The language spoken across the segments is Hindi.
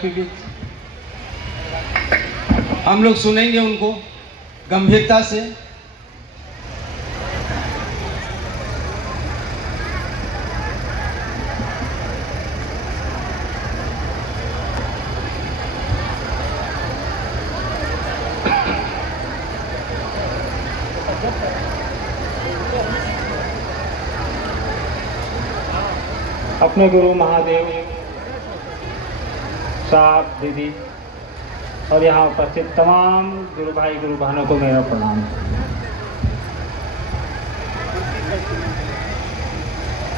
आपके बीच। हम लोग सुनेंगे उनको गंभीरता से। अपने गुरु महादेव साहब, दीदी और यहाँ उपस्थित तमाम गुरु भाई गुरु बहनों को मेरा प्रणाम।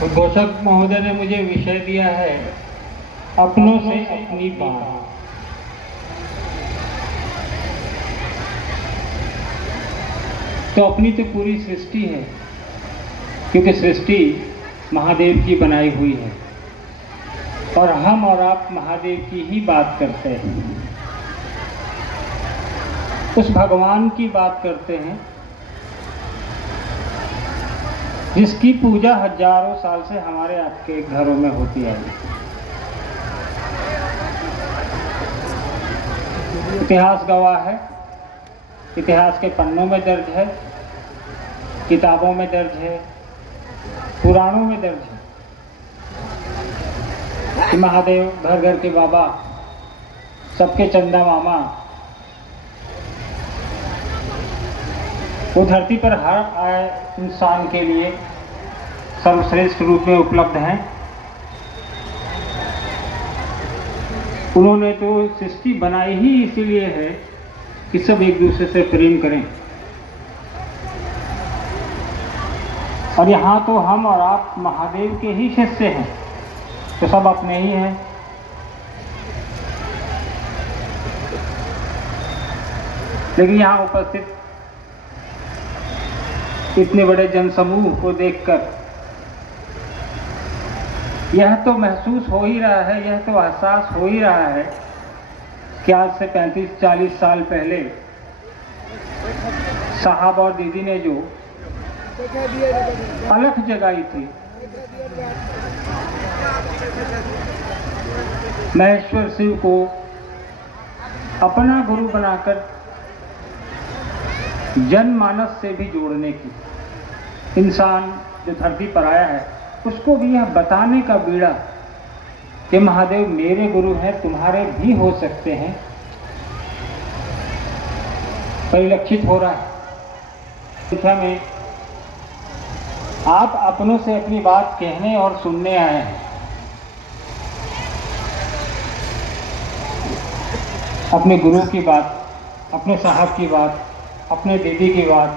उद्घोषक महोदय ने मुझे विषय दिया है अपनों से अपनी बात। तो अपनी तो पूरी सृष्टि है, क्योंकि सृष्टि महादेव की बनाई हुई है और हम और आप महादेव की ही बात करते हैं, उस भगवान की बात करते हैं जिसकी पूजा हजारों साल से हमारे आपके घरों में होती है। इतिहास गवाह है, इतिहास के पन्नों में दर्ज है, किताबों में दर्ज है, पुराणों में दर्ज है कि महादेव घर घर के बाबा, सबके चंदा मामा, वो धरती पर हर आए इंसान के लिए सर्वश्रेष्ठ रूप में उपलब्ध हैं। उन्होंने तो सृष्टि बनाई ही इसीलिए है कि सब एक दूसरे से प्रेम करें। और यहाँ तो हम और आप महादेव के ही शिष्य हैं, तो सब अपने ही हैं। लेकिन यहाँ उपस्थित इतने बड़े जनसमूह को देखकर यह तो महसूस हो ही रहा है, यह तो एहसास हो ही रहा है कि आज से 35-40 साल पहले साहब और दीदी ने जो अलख जगाई थी, महेश्वर शिव को अपना गुरु बनाकर जनमानस से भी जोड़ने की, इंसान जो धरती पर आया है उसको भी यह बताने का बीड़ा कि महादेव मेरे गुरु हैं, तुम्हारे भी हो सकते हैं, परिलक्षित हो रहा है। संख्या में आप अपनों से अपनी बात कहने और सुनने आए हैं। अपने गुरु की बात, अपने साहब की बात, अपने दीदी की बात।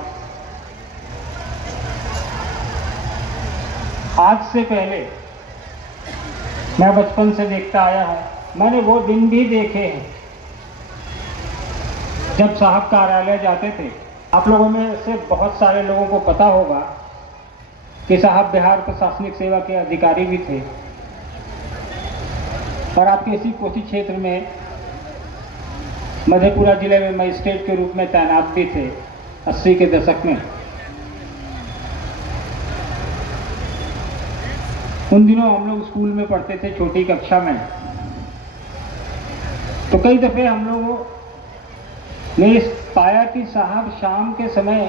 आज से पहले मैं बचपन से देखता आया हूँ, मैंने वो दिन भी देखे हैं जब साहब कार्यालय जाते थे। आप लोगों में से बहुत सारे लोगों को पता होगा कि साहब बिहार प्रशासनिक सेवा के अधिकारी भी थे और आपके इसी कोसी क्षेत्र में मधेपुरा जिले में मजिस्ट्रेट के रूप में तैनात भी थे 80 के दशक में। उन दिनों हम लोग स्कूल में पढ़ते थे, छोटी कक्षा में, तो कई दफ़े हम लोगों ने पाया कि साहब शाम के समय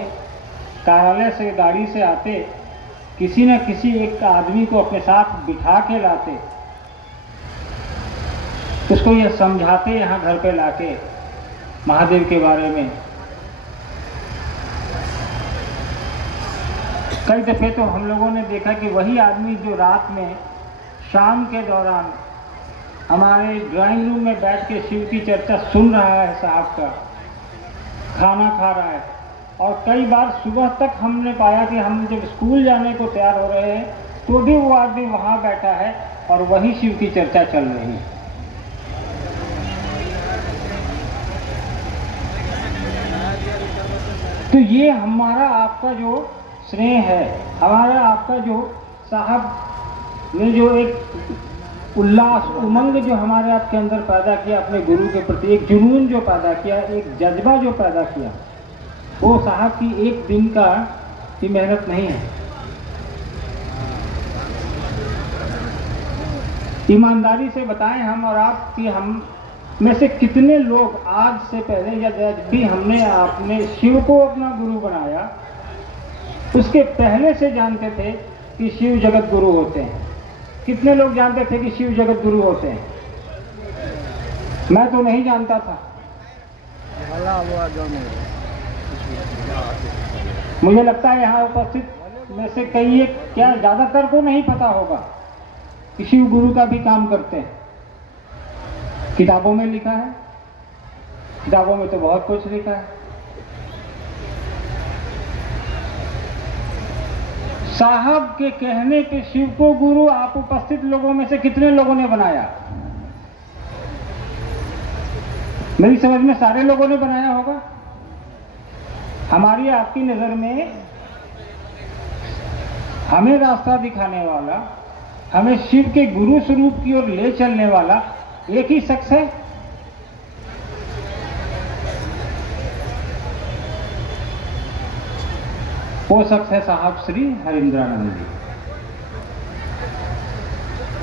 कार्यालय से गाड़ी से आते, किसी न किसी एक आदमी को अपने साथ बिठा के लाते, उसको यह समझाते यहाँ घर पे लाके महादेव के बारे में। कई दफ़े तो हम लोगों ने देखा कि वही आदमी जो रात में शाम के दौरान हमारे ड्राइंग रूम में बैठ के शिव की चर्चा सुन रहा है, साहब का खाना खा रहा है। और कई बार सुबह तक हमने पाया कि हम जब स्कूल जाने को तैयार हो रहे हैं तो भी वो आदमी वहाँ बैठा है और वही शिव की चर्चा चल रही है। तो ये हमारा आपका जो स्नेह है, हमारा आपका जो साहब ने जो एक उल्लास, उमंग जो हमारे आपके अंदर पैदा किया, अपने गुरु के प्रति एक जुनून जो पैदा किया, एक जज्बा जो पैदा किया, वो साहब की एक दिन का की मेहनत नहीं है। ईमानदारी से बताएं हम और आप कि हम में से कितने लोग आज से पहले या जब भी हमने आपने शिव को अपना गुरु बनाया उसके पहले से जानते थे कि शिव जगत गुरु होते हैं? कितने लोग जानते थे कि शिव जगत गुरु होते हैं? मैं तो नहीं जानता था। मुझे लगता है यहाँ उपस्थित में से कई एक क्या ज्यादातर को नहीं पता होगा कि शिव गुरु का भी काम करते हैं। किताबों में लिखा है, किताबों में तो बहुत कुछ लिखा है। साहब के कहने पे शिव को गुरु आप उपस्थित लोगों में से कितने लोगों ने बनाया? मेरी समझ में सारे लोगों ने बनाया होगा। हमारी आपकी नजर में हमें रास्ता दिखाने वाला, हमें शिव के गुरु स्वरूप की ओर ले चलने वाला एक ही शख्स है। वो शख्स है साहब श्री हरिंद्रानंद जी,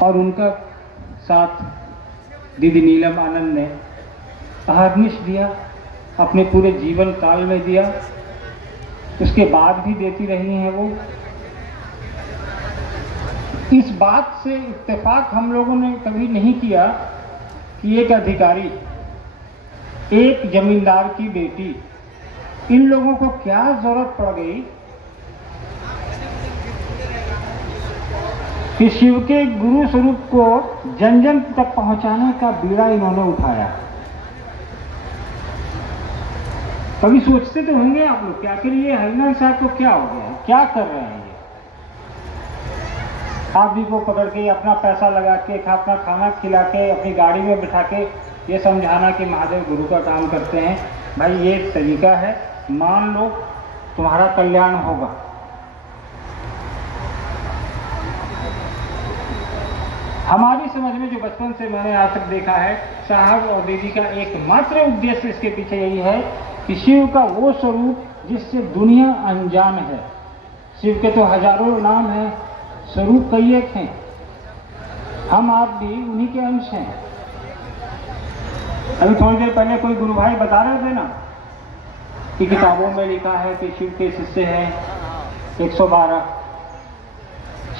और उनका साथ दीदी नीलम आनंद ने अहर्निश दिया, अपने पूरे जीवन काल में दिया, उसके बाद भी देती रही हैं वो। इस बात से इत्तेफाक हम लोगों ने कभी नहीं किया कि एक अधिकारी, एक जमींदार की बेटी, इन लोगों को क्या जरूरत पड़ गई कि शिव के गुरु स्वरूप को जन जन तक पहुंचाने का बीड़ा इन्होंने उठाया। कभी सोचते तो होंगे आप लोग, क्या आखिर ये हरिनाथ साहब को क्या हो गया, क्या कर रहे हैं ये? आप भी को पकड़ के अपना पैसा लगा के, अपना खाना खिला के, अपनी गाड़ी में बिठा के ये समझाना कि महादेव गुरु का काम करते हैं। भाई ये तरीका है, मान लो तुम्हारा कल्याण होगा। हमारी समझ में जो बचपन से मैंने आज तक देखा है, साहब और दीदी का एकमात्र उद्देश्य इसके पीछे यही है कि शिव का वो स्वरूप जिससे दुनिया अनजान है। शिव के तो हजारों नाम हैं, स्वरूप कई एक हैं, हम आप भी उन्हीं के अंश हैं। अभी थोड़ी देर पहले कोई गुरु भाई बता रहे थे ना कि किताबों में लिखा है कि शिव के शिष्य हैं 112,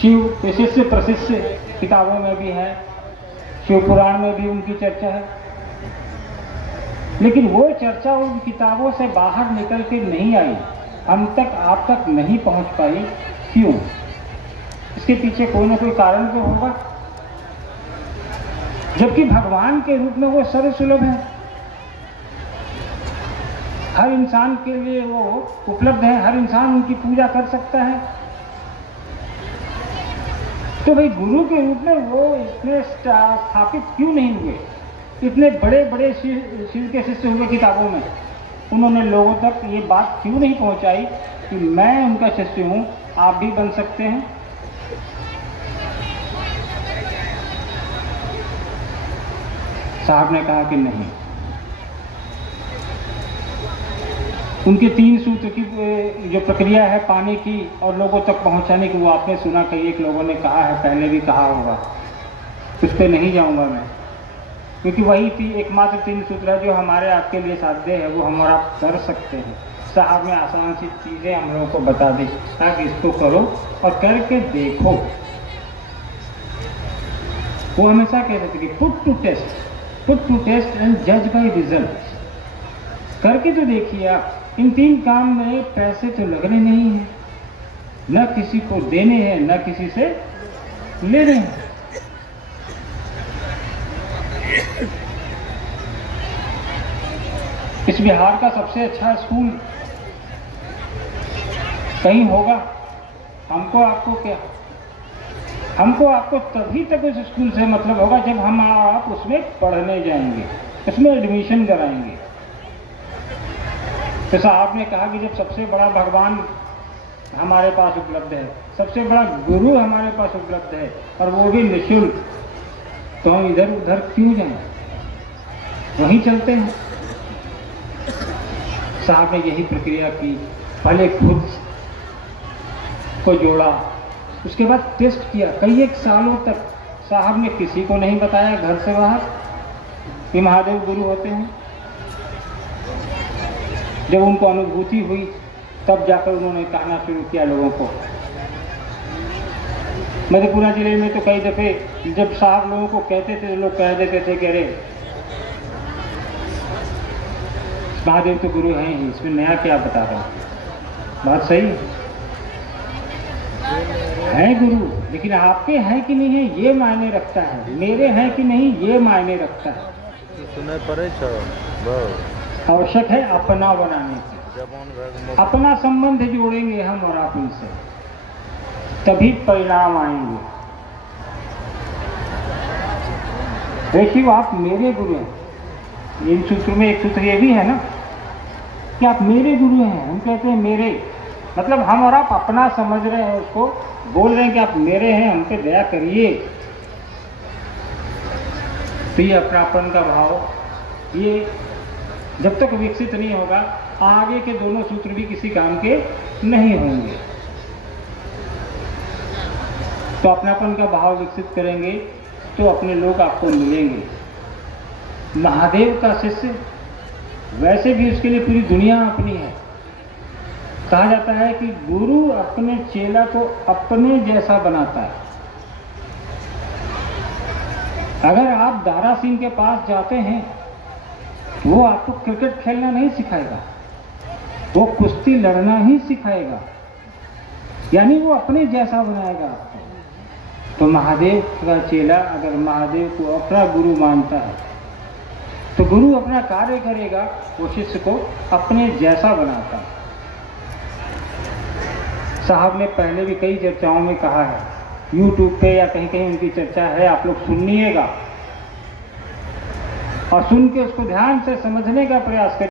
शिव के शिष्य प्रशिष्य किताबों में भी है, शिव पुराण में भी उनकी चर्चा है। लेकिन वो चर्चा उन किताबों से बाहर निकल के नहीं आई, हम तक आप तक नहीं पहुंच पाई। क्यों? इसके पीछे कोई ना कोई कारण तो होगा। जबकि भगवान के रूप में वो सर्वसुलभ है, हर इंसान के लिए वो उपलब्ध है, हर इंसान उनकी पूजा कर सकता है। तो भाई गुरु के रूप में वो इतने स्थापित क्यों नहीं हुए? इतने बड़े बड़े शिव के शिष्य हुए किताबों में, उन्होंने लोगों तक ये बात क्यों नहीं पहुंचाई कि मैं उनका शिष्य हूं, आप भी बन सकते हैं? साहब ने कहा कि नहीं। उनके 3 सूत्र की जो प्रक्रिया है पाने की और लोगों तक पहुंचाने की, वो आपने सुना, कई एक लोगों ने कहा है, पहले भी कहा होगा, उस पर नहीं जाऊंगा मैं, क्योंकि वही थी एकमात्र 3 सूत्र है जो हमारे आपके लिए साध्य है, वो हम और आप कर सकते हैं। साहब ने आसान सी चीज़ें हम लोगों को बता दी, ताकि इसको करो और करके देखो। वो हमेशा कहते थे कि पुट टू टेस्ट एंड जज बाय रिजल्ट। करके तो देखिए आप, इन 3 काम में पैसे तो लगने नहीं हैं, न किसी को देने हैं, न किसी से लेने हैं। इस बिहार का सबसे अच्छा स्कूल कहीं होगा? हमको आपको क्या, हमको आपको तभी तक उस स्कूल से मतलब होगा जब हम आप उसमें पढ़ने जाएंगे, उसमें एडमिशन कराएंगे। तो साहब ने कहा कि जब सबसे बड़ा भगवान हमारे पास उपलब्ध है, सबसे बड़ा गुरु हमारे पास उपलब्ध है, और वो भी निःशुल्क, तो हम इधर उधर क्यों जाएं, वहीं चलते हैं। साहब ने यही प्रक्रिया की, पहले खुद को जोड़ा, उसके बाद टेस्ट किया। कई एक सालों तक साहब ने किसी को नहीं बताया घर से बाहर, कि महादेव गुरु होते हैं। जब उनको अनुभूति हुई तब जाकर उन्होंने कहना शुरू किया लोगों को। मधेपुरा जिले में तो कई दफ़े जब साहब लोगों को कहते थे तो लोग कह देते थे कि अरे महादेव तो गुरु हैं ही, इसमें नया क्या बता रहे हैं। बात सही है गुरु, लेकिन आपके हैं कि नहीं है ये मायने रखता है, मेरे हैं कि नहीं ये मायने रखता है। सुने पड़े छो आवश्यक है अपना बनाने की, अपना संबंध जोड़ेंगे हम और आप इनसे, तभी परिणाम आएंगे। देखिए आप मेरे गुरु हैं, इन सूत्र में एक सूत्र ये भी है ना कि आप मेरे गुरु हैं। हम कहते हैं मेरे, मतलब हम और आप अपना समझ रहे हैं, उसको बोल रहे हैं कि आप मेरे हैं, हम पे दया करिए। तो ये अपनापन का भाव ये जब तक विकसित नहीं होगा, आगे के दोनों सूत्र भी किसी काम के नहीं होंगे। तो अपनापन का भाव विकसित करेंगे तो अपने लोग आपको मिलेंगे। महादेव का शिष्य वैसे भी उसके लिए पूरी दुनिया अपनी है। कहा जाता है कि गुरु अपने चेला को अपने जैसा बनाता है। अगर आप दारा सिंह के पास जाते हैं, वो आपको क्रिकेट खेलना नहीं सिखाएगा, वो कुश्ती लड़ना ही सिखाएगा, यानी वो अपने जैसा बनाएगा आपको। तो महादेव का चेला अगर महादेव को अपना गुरु मानता है तो गुरु अपना कार्य करेगा, वो शिष्य को अपने जैसा बनाता है। साहब ने पहले भी कई चर्चाओं में कहा है, YouTube पे या कहीं कहीं उनकी चर्चा है, आप लोग सुनिएगा और सुन के उसको ध्यान से समझने का प्रयास करिए।